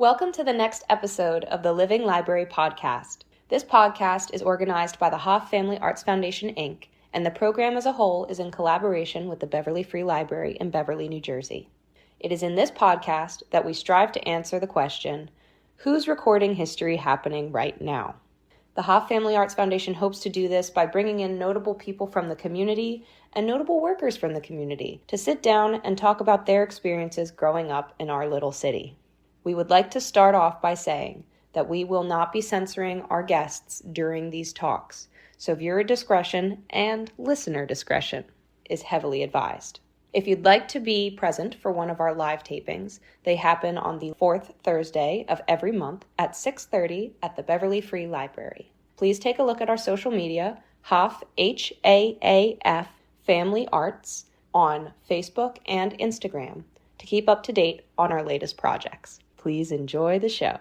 Welcome to the next episode of the Living Library podcast. This podcast is organized by the Hoff Family Arts Foundation, Inc., and the program as a whole is in collaboration with the Beverly Free Library in Beverly, New Jersey. It is in this podcast that we strive to answer the question, who's recording history happening right now? The Hoff Family Arts Foundation hopes to do this by bringing in notable people from the community and notable workers from the community to sit down and talk about their experiences growing up in our little city. We would like to start off by saying that we will not be censoring our guests during these talks, so viewer discretion and listener discretion is heavily advised. If you'd like to be present for one of our live tapings, they happen on the fourth Thursday of every month at 6:30 at the Beverly Free Library. Please take a look at our social media, Hoff, H-A-A-F, Family Arts, on Facebook and Instagram to keep up to date on our latest projects. Please enjoy the show.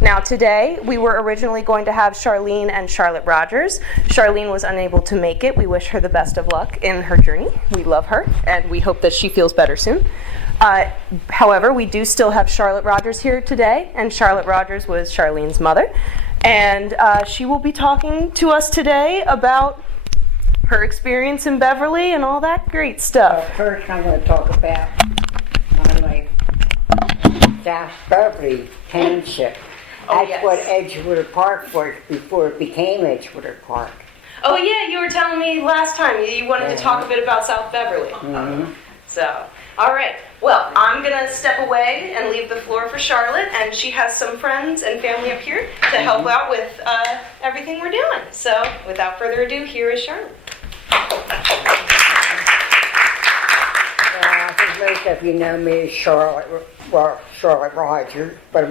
Now today, we were originally going to have Charlene and Charlotte Rogers. Charlene was unable to make it. We wish her the best of luck in her journey. We love her, and we hope that she feels better soon. However, we do still have Charlotte Rogers here today, and Charlotte Rogers was Charlene's mother. And she will be talking to us today about her experience in Beverly and all that great stuff. First, I'm going to talk about my South Beverly Township. That's what Edgewater Park was before it became Edgewater Park. Oh yeah, you were telling me last time you wanted to talk a bit about South Beverly. Mm-hmm. So, all right. Well, I'm going to step away and leave the floor for Charlotte, and she has some friends and family up here to help out with everything we're doing. So, without further ado, here is Charlotte. I think most of you know me as Charlotte Rogers, but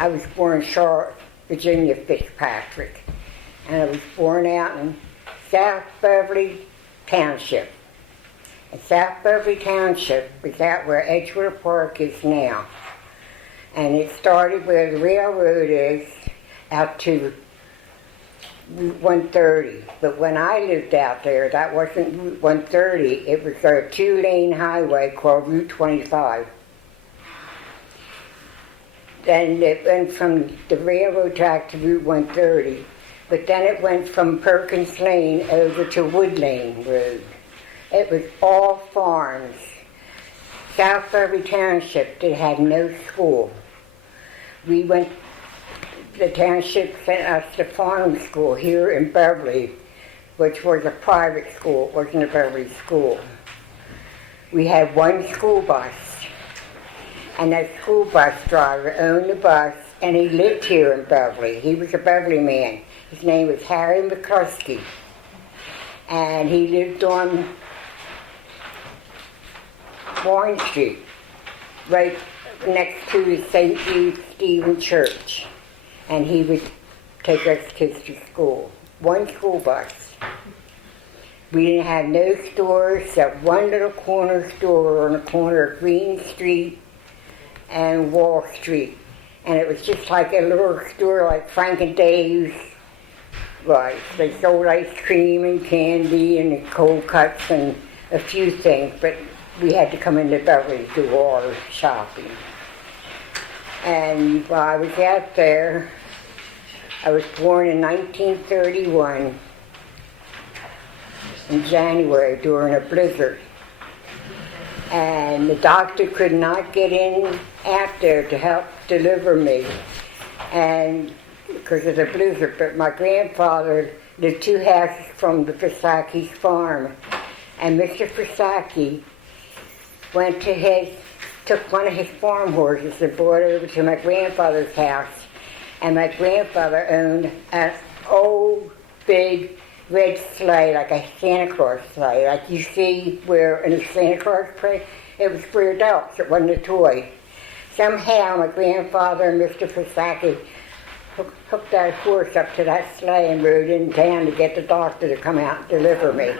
I was born in Charlotte, Virginia Fitzpatrick, and I was born out in South Beverly Township. And South Beverly Township was out where Edgewater Park is now, and it started where the railroad is out to Route 130. But when I lived out there, that wasn't Route 130. It was a two-lane highway called Route 25. Then it went from the railroad track to Route 130, but then it went from Perkins Lane over to Wood Lane Road. It was all farms. South Beverly Township had no school. The township sent us to farm school here in Beverly, which was a private school. It wasn't a Beverly school. We had one school bus, and that school bus driver owned the bus, and he lived here in Beverly. He was a Beverly man. His name was Harry McCluskey, and he lived on Warren Street, right next to the St. Jude Stephen Church. And he would take us kids to school. One school bus. We didn't have no stores except one little corner store on the corner of Green Street and Wall Street. And it was just like a little store like Frank and Dave's. Right. They sold ice cream and candy and cold cuts and a few things, but we had to come into Beverly to do all our shopping. And while I was out there, I was born in 1931 in January during a blizzard. And the doctor could not get in out there to help deliver me, and because of the blizzard. But my grandfather lived 2 houses from the Versace's farm, and Mr. Versace took one of his farm horses and brought it over to my grandfather's house. And my grandfather owned an old, big, red sleigh, like a Santa Claus sleigh, like you see where in a Santa Claus play. It was for adults, it wasn't a toy. Somehow my grandfather and Mr. Versace hooked that horse up to that sleigh and rode in town to get the doctor to come out and deliver me.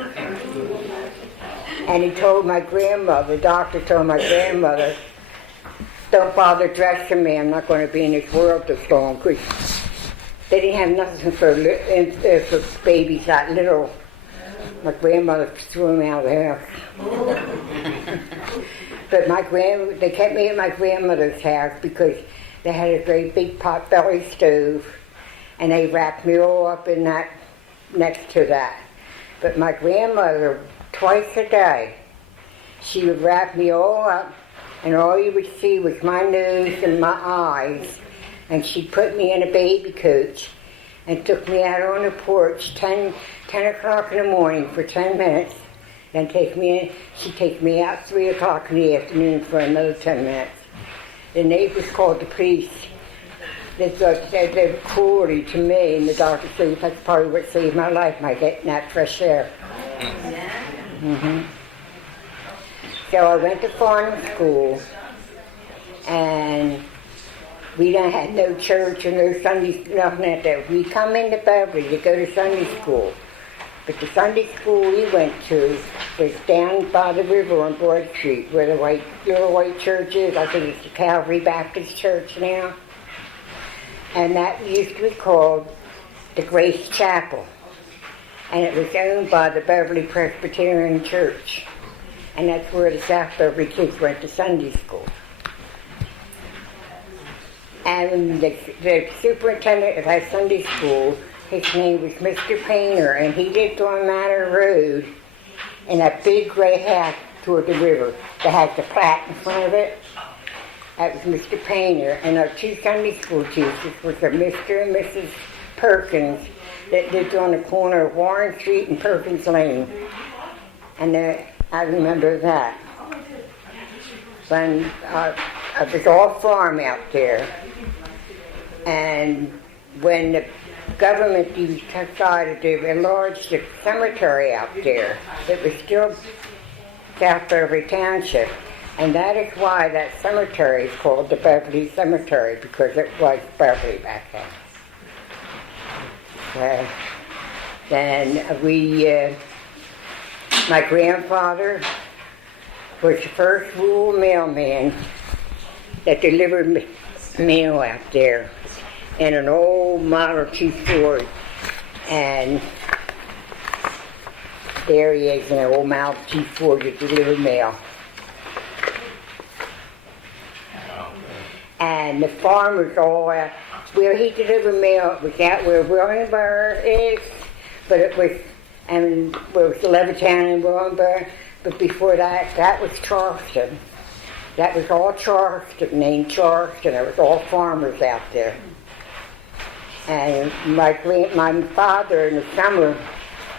And he told my grandmother, the doctor told my grandmother, don't bother dressing me, I'm not going to be in this world this long, because they didn't have nothing for babies that little. My grandmother threw him out of the house. But they kept me at my grandmother's house because they had a great big pot-belly stove, and they wrapped me all up in that, next to that. But my grandmother, twice a day, she would wrap me all up, and all you would see was my nose and my eyes. And she'd put me in a baby coach and took me out on the porch 10 o'clock in the morning for 10 minutes. Then she'd take me out 3 o'clock in the afternoon for another 10 minutes. The neighbors called the police. They thought they were cruelty to me, and the doctor said that's probably what saved my life, by getting that fresh air. Mm-hmm. So I went to farm school, and we didn't have no church or no Sunday, nothing like that. We come into Beverly to go to Sunday school. But the Sunday school we went to was down by the river on Broad Street, where the little white church is. I think it's the Calvary Baptist Church now. And that used to be called the Grace Chapel. And it was owned by the Beverly Presbyterian Church. And that's where the South Beverly kids went to Sunday school. And the superintendent of our Sunday school, his name was Mr. Painter, and he lived on Manor Road in a big gray house toward the river that has the plaque in front of it. That was Mr. Painter, and our two Sunday school teachers was a Mr. and Mrs. Perkins that lived on the corner of Warren Street and Perkins Lane. And I remember that. When it was all farm out there, and when the government decided to enlarge the cemetery out there, it was still South Beverly Township. And that is why that cemetery is called the Beverly Cemetery, because it was Beverly back then. Then my grandfather was the first rural mailman that delivered mail out there in an old Model T Ford. And there he is in an old Model T Ford that delivered mail. And the farmers all out where he delivered mail, it was out where Williamsburg is, but it was Levittown and Williamsburg, but before that was Charleston. That was all Charleston, named Charleston. It was all farmers out there. And my father in the summer,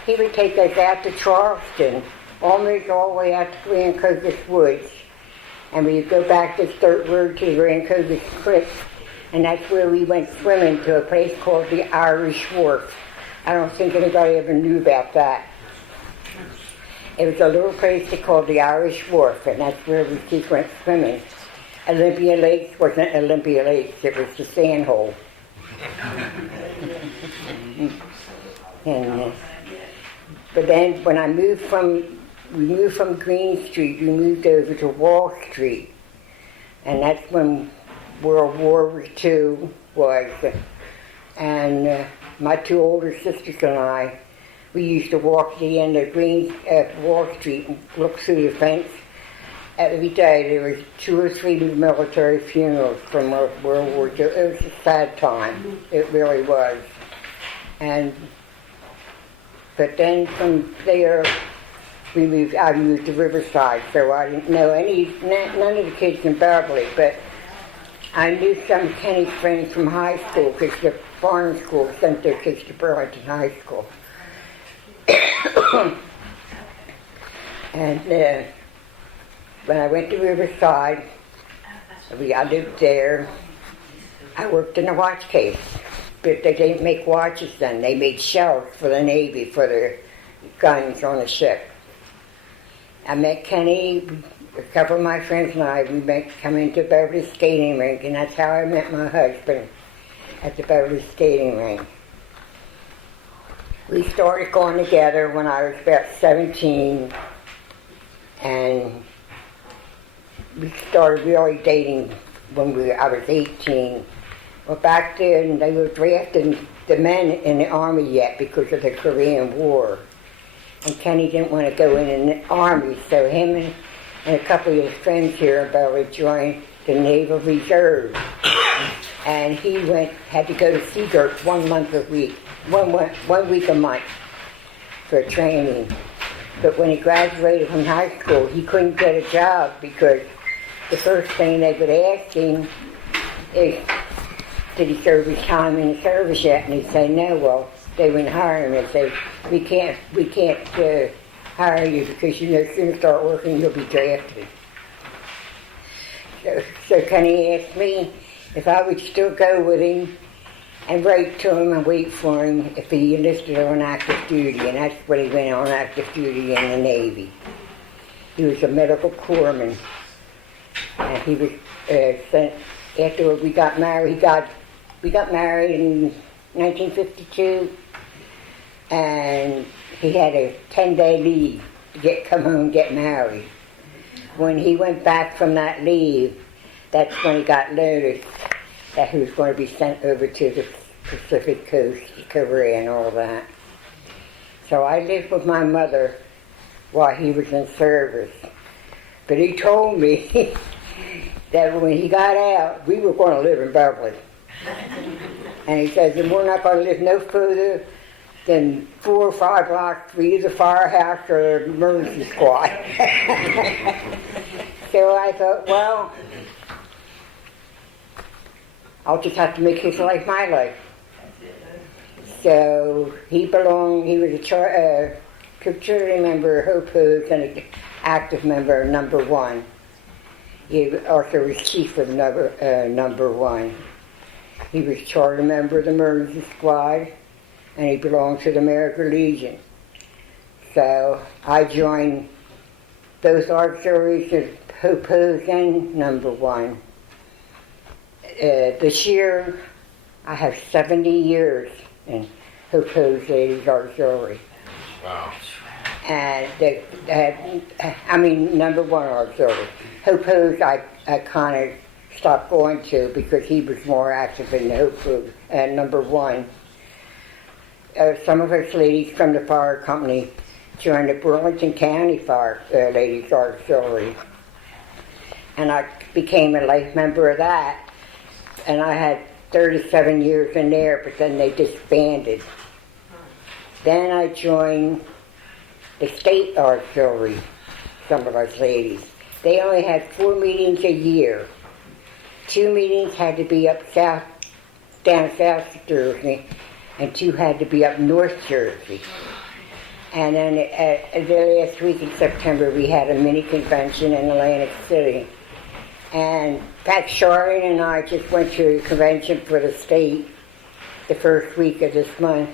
he would take us out to Charleston, almost all the way out to Grand Cocos Woods. And we'd go back this dirt road to the Grand Cocos Creek, and that's where we went swimming to a place called the Irish Wharf. I don't think anybody ever knew about that. It was a little place they called the Irish Wharf, and that's where we just went swimming. Olympia Lakes wasn't Olympia Lakes, it was the sand hole. But then when we moved from Green Street, we moved over to Wall Street. And that's when World War II was. And my two older sisters and I, we used to walk to the end of Wall Street and look through the fence. Every day there was 2 or 3 military funerals from World War II. It was a sad time. It really was. But then from there, I moved to Riverside, so I didn't know none of the kids in Beverly, but I knew some of Kenny's friends from high school because the farm school sent their kids to Burlington High School. And when I went to Riverside, I lived there. I worked in a watch case, but they didn't make watches then. They made shells for the Navy for their guns on the ship. I met Kenny, a couple of my friends and I, we come into Beverly skating rink, and that's how I met my husband, at the Beverly skating rink. We started going together when I was about 17, and we started really dating when I was 18. Well, back then they were drafting the men in the Army yet because of the Korean War. And Kenny didn't want to go in the Army, so him and a couple of his friends here in Beverly joined the Naval Reserve. And he had to go to Seagirt 1 week a month for training. But when he graduated from high school, he couldn't get a job because the first thing they would ask him is, did he serve his time in the service yet? And he'd say, no. Well, they wouldn't hire him. They'd say, we can't hire you because as soon as you start working, you'll be drafted. So Kenny asked me if I would still go with him and write to him and wait for him if he enlisted on active duty, and that's when he went on active duty in the Navy. He was a medical corpsman, and he was sent after we got married. We got married in 1952, and he had a 10-day leave to come home and get married. When he went back from that leave, that's when he got notice that he was going to be sent over to the Pacific Coast, Korea and all that. So I lived with my mother while he was in service. But he told me that when he got out, we were going to live in Beverly. And he says, and we're not going to live no further than 4 or 5 blocks for either firehouse or emergency squad. So I thought, well, I'll just have to make his life my life. So he was a fraternity member of HOPOs and an active member of number 1. He also was chief of number 1. He was charter member of the emergency squad, and he belonged to the American Legion. So I joined both auxiliaries of HOPOs and number 1. This year, I have 70 years in HOPOs Ladies Auxiliary. Wow. And number 1 auxiliary. HOPOs I kind of stopped going to because he was more active in the HOPOs number 1. Some of us ladies from the fire company joined the Burlington County Fire Ladies Auxiliary. And I became a life member of that. And I had 37 years in there, but then they disbanded. Then I joined the state auxiliary, some of us ladies. They only had 4 meetings a year. 2 meetings had to be up south, down South Jersey, and 2 had to be up North Jersey. And then the last week in September, we had a mini convention in Atlantic City. And Pat Charlene and I just went to a convention for the state the first week of this month.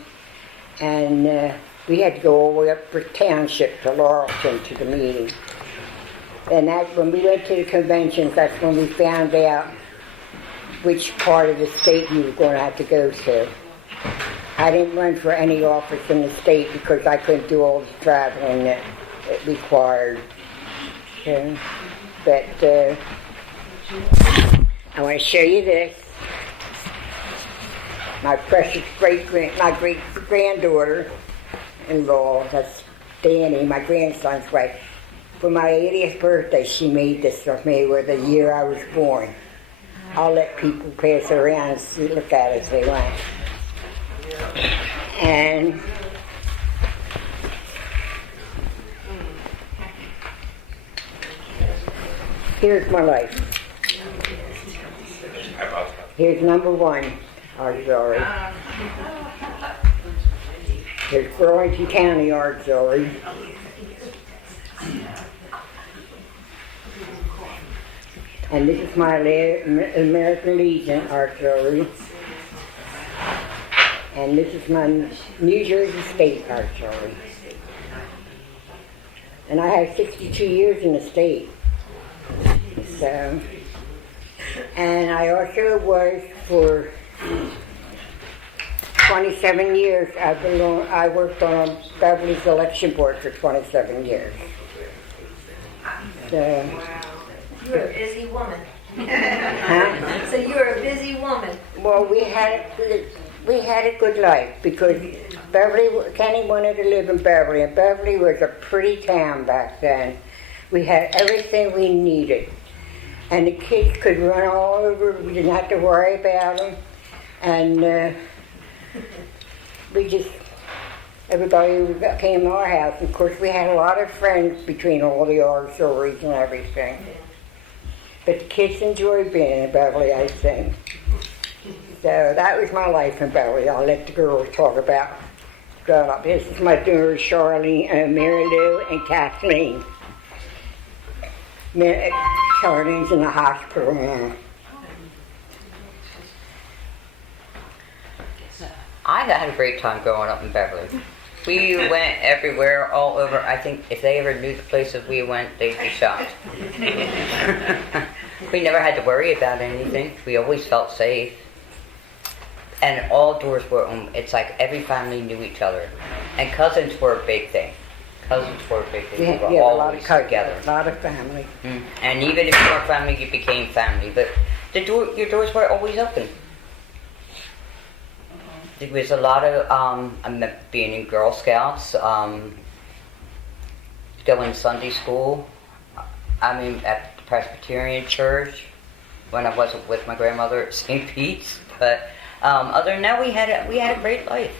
And we had to go all the way up for township to Laurelton to the meeting. And when we went to the conventions, that's when we found out which part of the state we were going to have to go to. I didn't run for any office in the state because I couldn't do all the traveling that it required. But I want to show you this. My precious great granddaughter-in-law, that's Danny, my grandson's wife. For my 80th birthday, she made this for me with the year I was born. I'll let people pass it around and look at it if they want. And here's my life. Here's number 1, auxiliary. Here's Burlington County auxiliary. And this is my American Legion auxiliary. And this is my New Jersey State auxiliary. And I have 62 years in the state. So, and I also was for 27 years. I worked on Beverly's election board for 27 years. So, You're a busy woman. huh? So you're a busy woman. Well, we had a good life because Kenny wanted to live in Beverly, and Beverly was a pretty town back then. We had everything we needed. And the kids could run all over. We didn't have to worry about them. And everybody came to our house. Of course, we had a lot of friends between all the auxiliaries and everything. But the kids enjoyed being in Beverly, I think. So that was my life in Beverly. I'll let the girls talk about growing up. This is my daughters, Charlene, Mary Lou, and Kathleen. Charlene's in the hospital now. I had a great time growing up in Beverly. We went everywhere, all over. I think if they ever knew the places we went, they'd be shocked. We never had to worry about anything. We always felt safe. And all doors were open. It's like every family knew each other. And cousins were a big thing. Cousins were a big thing. We We had were a lot always of cousins, together. a lot of family. And even if you weren't family, you became family. But your doors were always open. There was a lot of being in Girl Scouts, going to Sunday school. At the Presbyterian Church when I wasn't with my grandmother at St. Pete's. But other than that, we had a great life.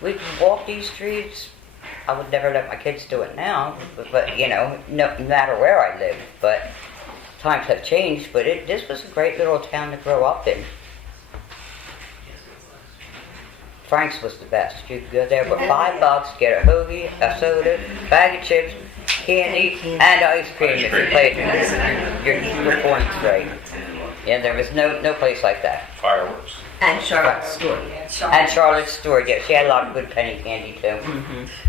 We could walk these streets. I would never let my kids do it now, but no matter where I lived. But times have changed. But this was a great little town to grow up in. Frank's was the best. You could go there for $5, get a hoagie, a soda, bag of chips, candy, and ice cream if you played your points right. Yeah, there was no place like that. Fireworks. And Charlotte's store. And Charlotte's store, yeah, she had a lot of good penny candy too.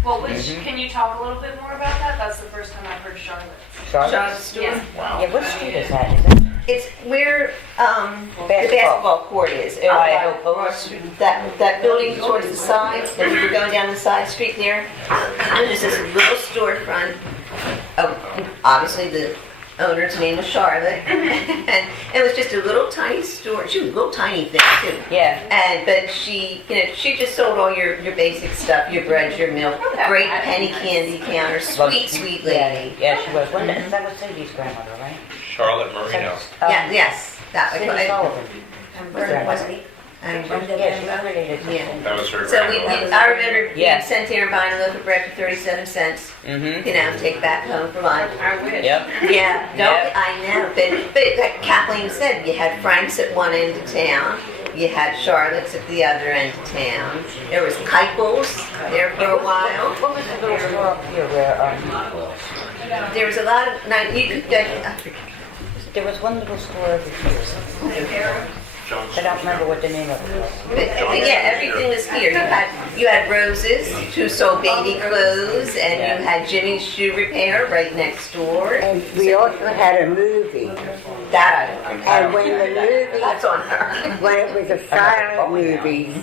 Well, can you talk a little bit more about that? That's the first time I've heard Charlotte. Charlotte's store. Yeah. Wow. Yeah, what street is that? Is it? It's where the basketball court is. That building towards the side, as you were going down the side street there, there's this little storefront. Obviously the owner's name was Charlotte, and it was just a little tiny store. She was a little tiny thing too. Yeah. But she just sold all your basic stuff, your bread, your milk, great penny candy counter, sweet lady. Yeah, she was. That was Cindy's grandmother, right? Charlotte Marino. Yes, that was Cindy Sullivan. And Yeah, she was related to Yeah. Cindy. That was her So grandmother. I remember being Yeah. sent here and buying a loaf of bread for 37 cents. Take back home for lunch. I wish. Yep. Yeah, no, Yep. I know. But like Kathleen said, you had Frank's at one end of town. You had Charlotte's at the other end of town. There was Keipel's there for a while. What was the little store up here where, There was a lot of, there was one little store over here. I don't remember what the name of it was. but yeah, everything was here. You had Rose's, who sold baby clothes, and you had Jimmy's Shoe Repair right next door. And we also had a movie. That And when the movie, that's on her. when it was a silent movie,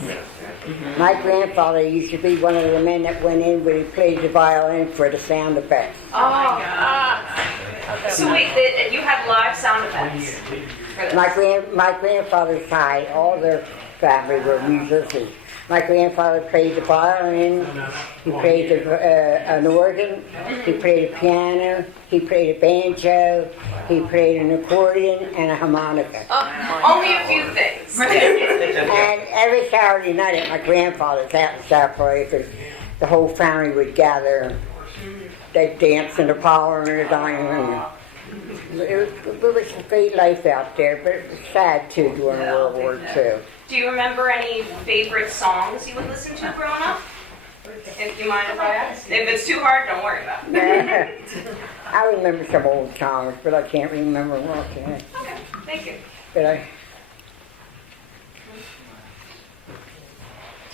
my grandfather used to be one of the men that went in where he played the violin for the sound effects. So wait, you had live sound effects for this? My grandfather's side, all their family were musicians. My grandfather played the violin, he played an organ, he played a piano, he played a banjo, he played an accordion and a harmonica. Only a few things. And every Saturday night at my grandfather's house in South Beverly, because the whole family would gather, they'd dance in the parlor and the dining room. It was a great life out there, but it was sad too during World War II. Do you remember any favorite songs you would listen to growing up? If you mind if I ask? If it's too hard, don't worry about it. I remember some old songs, but I can't remember them offhand. Okay, thank you. But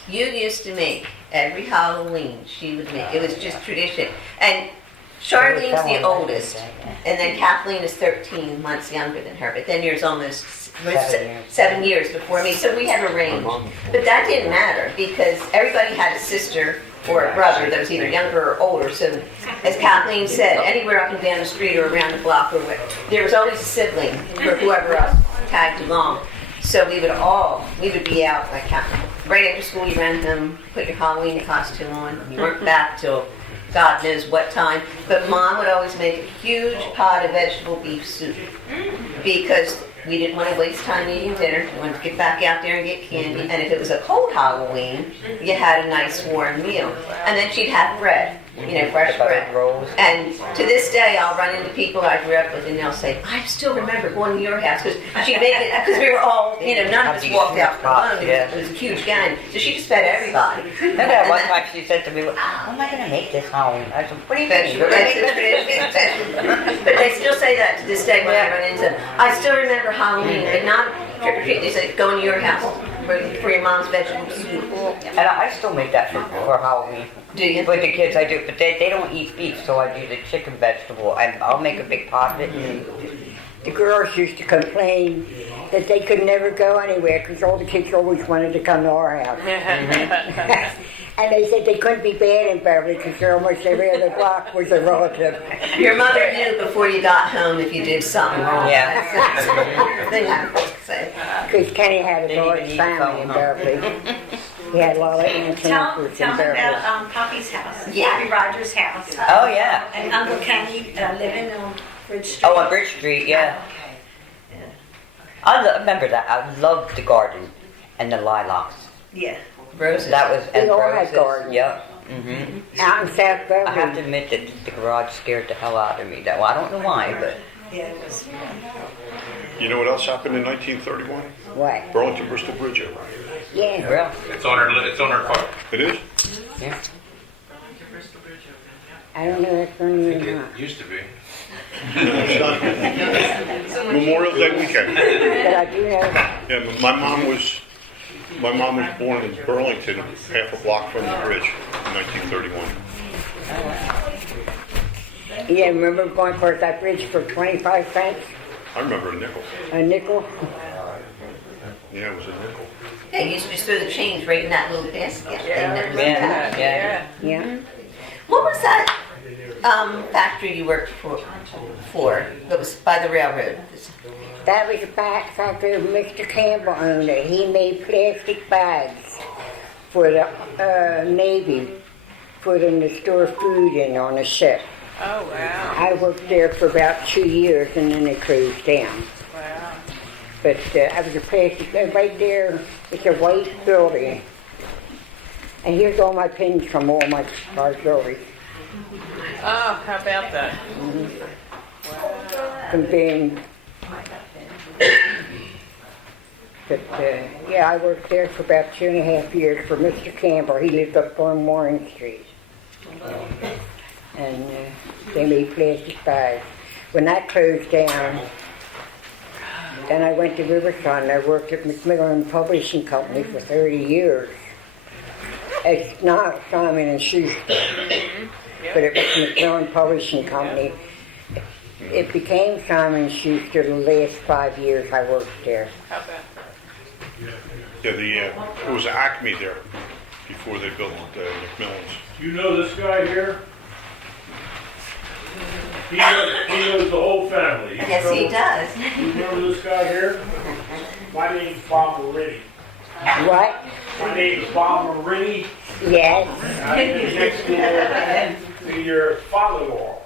You used to make every Halloween. She would make. It was just tradition. And Charlene's the oldest, and then Kathleen is 13 months younger than her. But then there's almost 7 years before me, so we have a range. But that didn't matter because everybody had a sister or a brother that was either younger or older. So, as Kathleen said, anywhere up and down the street or around the block or whatever, there was always a sibling for whoever else tagged along. So we would be out like right after school. You ran home, put your Halloween costume on. You weren't back till God knows what time. But Mom would always make a huge pot of vegetable beef soup because we didn't want to waste time eating dinner. We wanted to get back out there and get candy. And if it was a cold Halloween, you had a nice warm meal. And then she'd have bread, fresh bread. Rolls. And to this day, I'll run into people I grew up with, and they'll say, "I still remember going to your house because she'd make it because we were all, none of us walked out alone. It was a huge gang, so she just fed everybody." And then one time she said to me, "How am I going to make this Halloween?" I said, "What do you think?" But they still say that to this day when I run into them. I still remember Halloween, but not trick or treat. They say, "Go into your house for your mom's vegetable soup." And I still make that for Halloween. Do you? With the kids, I do, but they don't eat beef, so I do the chicken vegetable, and I'll make a big pot of it. And The girls used to complain that they could never go anywhere because all the kids always wanted to come to our house. And they said they couldn't be bad in Beverly because almost every other block was a relative. Your mother knew before you got home if you did something wrong. Yeah. They have to say. Because Kenny had a Didn't large even need family in phone, huh? Beverly. He had a lot of aunts and Tell uncles in me Beverly. about Poppy's house. Yeah. Poppy Rogers' house. Oh, yeah. And Uncle Kenny living on Bridge Street. Oh, on Bridge Street, yeah. Okay. I remember that. I loved the garden and the lilacs. Yeah. Roses. That was We and all had roses. gardens. Yep. Hmm. Out in South I have to Beverly. admit that the garage scared the hell out of me. Well, I don't know why, but Yeah, it was. You know what else happened in 1931? What? Burlington Bristol Bridge. Yeah. well, It's on her card. It is? yeah. I don't know if one It or not. used to be. Memorial Day weekend. But I do know that. Yeah, my mom was born in Burlington, half a block from the bridge, in 1931. Yeah, remember going across that bridge for 25 cents? I remember a nickel. A nickel? Yeah, it was a nickel. Yeah, you used to just throw the change right in that little basket thing that was Yeah, attached. yeah. Yeah. What was that factory you worked for that was by the railroad? That was a factory Mr. Campbell owned it. He made plastic bags for the Navy, for them to store food in on a ship. Oh, wow. I worked there for about 2 years and then they closed down. Wow. But I was a plastic, right there, it's a white building. And here's all my pins from all my jewelry. Oh, how about that? From being, but yeah, I worked there for about 2.5 years for Mr. Campbell. He lived up on Warren Street. And they made plastic bags. When that closed down, then I went to Riverside and I worked at Macmillan Publishing Company for 30 years. It's not Simon and Schuster, but it was Macmillan Publishing Company. It became Simon and Schuster the last 5 years I worked there. How about Yeah, it was Acme there before they built Macmillan's. You know this guy here? He knows the whole family. Yes, he does. You remember this guy here? My name's Bob Marini. What? My name's Bob Marini. Yes. I live next door to your father-in-law,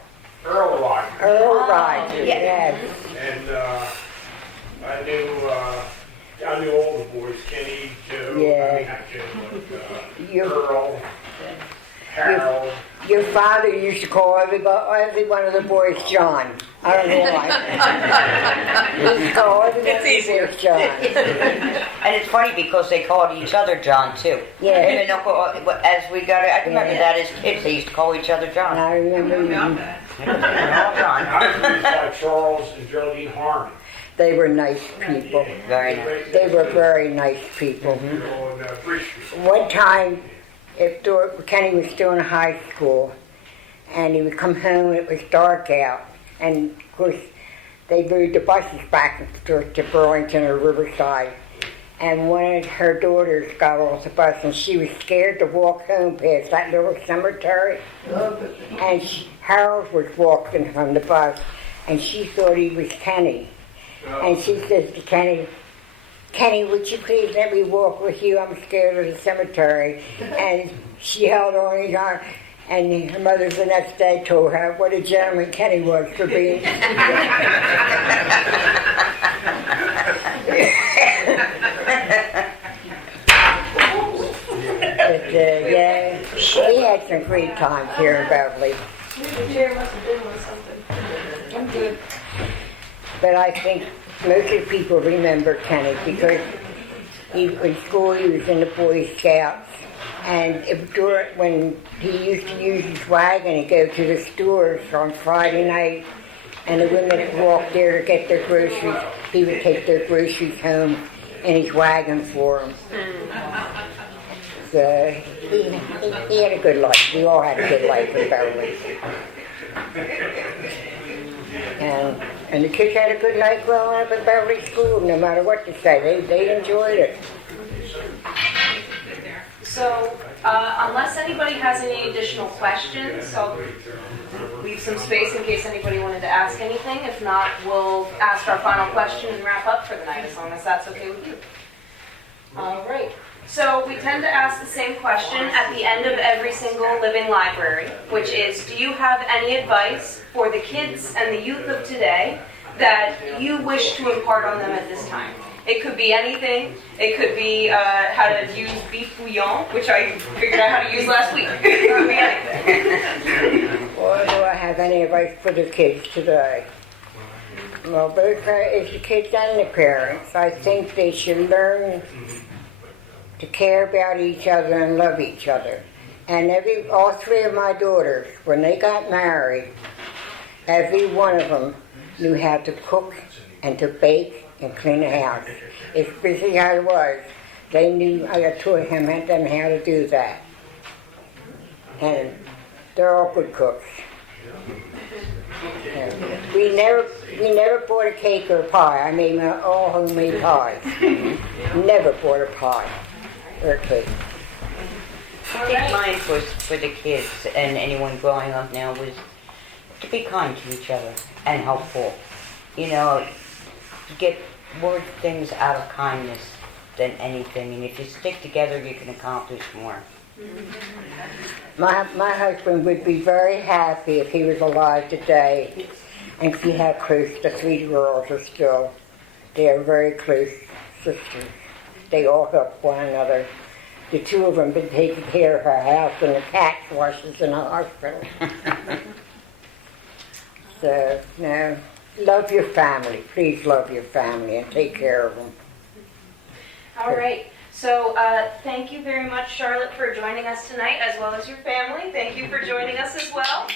Earl Rogers. Earl Rogers, yes. And I knew all the boys, Kenny, Joe, Yeah. I mean not Joe, You- but Earl, Harold. Your father used to call every one of the boys John. I don't know why. He used to call every one of the boys John. And it's funny because they called each other John too. Yeah. Him and Uncle, as we got it, I remember Yeah. that as kids, they used to call each other And John. I remember They're all John. I was raised by Charles and Geraldine Harmon. they were nice people. Very nice. They were very nice people. On Bridge Street. One time, Kenny was still in high school, and he would come home, it was dark out, and of course, they moved the buses back and forth to Burlington or Riverside, and one of her daughters got off the bus, and she was scared to walk home past that little cemetery, and Harold was walking from the bus, and she thought he was Kenny, and she says to Kenny, "Kenny, would you please let me walk with you? I'm scared of the cemetery." And she held on his arm. And her mother the next day told her what a gentleman Kenny was for being. But yeah, we had some great times here in Beverly. The chair must have been with something. I'm good. But I think most of the people remember Kenny because in school he was in the Boy Scouts. And when he used to use his wagon to go to the stores on Friday night, and the women that walked there to get their groceries, he would take their groceries home in his wagon for them. So he had a good life. We all had a good life in Beverly. And the kids had a good life growing up at Beverly School, no matter what to say. They enjoyed it. So, unless anybody has any additional questions, I'll leave some space in case anybody wanted to ask anything. If not, we'll ask our final question and wrap up for the night, as long as that's okay with you. All right. So, we tend to ask the same question at the end of every single living library, which is, do you have any advice for the kids and the youth of today that you wish to impart on them at this time? It could be anything. It could be how to use beef bouillon, which I figured out how to use last week. It could be anything. Or do I have any advice for the kids today? Well, both it's the kids and the parents. I think they should learn to care about each other and love each other. And all three of my daughters, when they got married, every one of them knew how to cook and to bake and clean the house. As busy as I was, they knew I taught them how to do that. And they're all good cooks. We never bought a cake or a pie. I made my all homemade pies. Never bought a pie or a cake. I think mine for the kids and anyone growing up now was to be kind to each other and helpful. You know, to get more things out of kindness than anything. And if you stick together, you can accomplish more. My husband would be very happy if he was alive today and see how close the three girls are still. They are very close sisters. They all help one another. The two of them have been taking care of her house and the cat washes in the hospital. So, no, love your family. Please love your family and take care of them. All right. So thank you very much, Charlotte, for joining us tonight, as well as your family. Thank you for joining us as well.